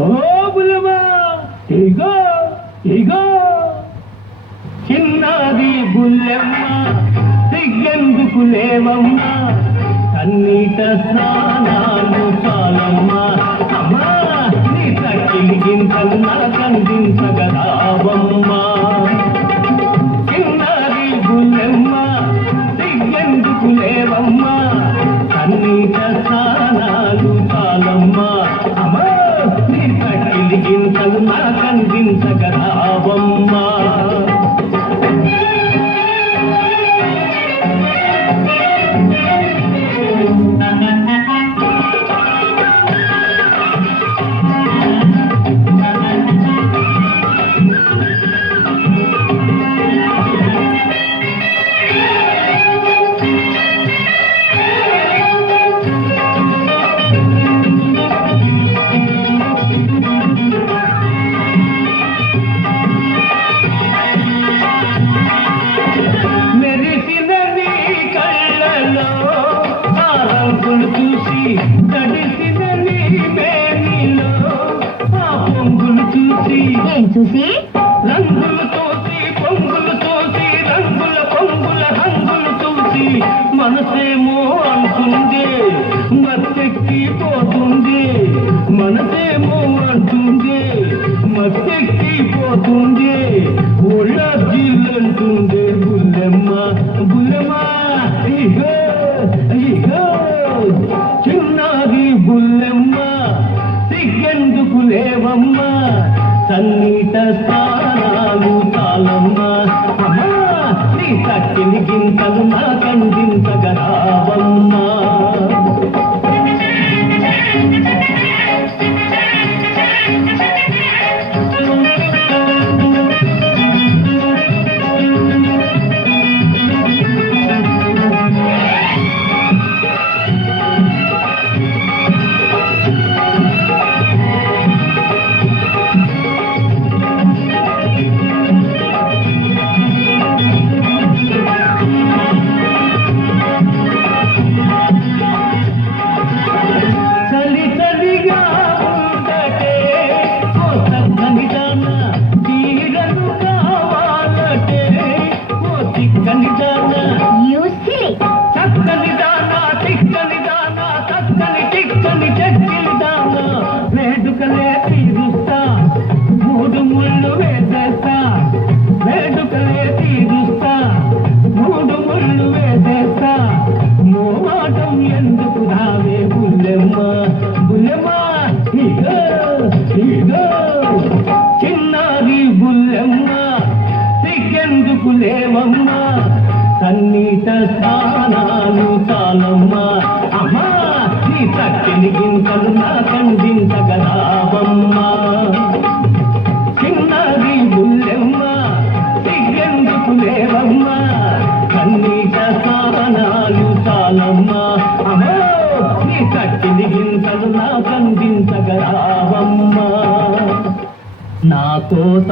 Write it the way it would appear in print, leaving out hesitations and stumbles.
ఓ బులమా, ఇగో ఇగో చిన్నది బుల్లెమ్మ, సిగ్గెందుకు లేవమ్మా, కన్నీట స్నానాలు చాలమ్మా. అమ్మా నీ తక్కిలి గింతలు నరకందించగరావమ్మా. చిన్నది బుల్లెమ్మ, సిగ్గెందుకు లేవమ్మా, కన్నీట స్నానాలు చాలమ్మా. అమ్మా నీ తక్కిలి గింతలు నరకందించగరావమ్మా. చూసి తడిసిన నీ మేనిలో ఆ పొంగులు చూసి ఏం చూసి రంగులు చూసి పొంగులు చూసి రంగుల పొంగుల హంగులు చూసి మనసేమో అంటుంది మత్తెక్కిపోతుంది. మనసేమో అంటుంది మత్తెక్కిపోతుంది. ఒళ్ళ జిల్లంటుంది బుల్లెమ్మ బుల్లెమ్మ. ఇగో ఇగో చిన్నది బుల్లెమ్మ, సిగ్గెందుకు లేవమ్మా, సన్నీట స్నానాలు చాలమ్మా. అమ్మా నీ తక్కిలి గింతలు నాకందించగరావమ్మా. చక్కని దానా తిక్కని దానా చక్కని తిక్కని చెక్కిలి దానా వేడుకలే తీరుస్తా, మూడు ముళ్ళు వేసేస్తా. వేడుకలే తీరుస్తా, మూడు ముళ్ళు వేసేస్తా. మోమాటం ఎందుకు రావే బుల్లెమ్మ బుల్లెమ్మ. ఇగో ఇగో చిన్నది బుల్లెమ్మ, సిగ్గెందుకు లేవమ్మా, కన్నీట స్నానాలు చాలమ్మా. అమ్మా నీ తక్కిలి గింతలు నాకందించగరావమ్మా. చిన్నది బుల్లెమ్మ, సిగ్గెందుకు లేవమ్మా, కన్నీట స్నానాలు చాలమ్మా. అమ్మా నీ తక్కిలి గింతలు నాకందించగరావమ్మా. నా కోసం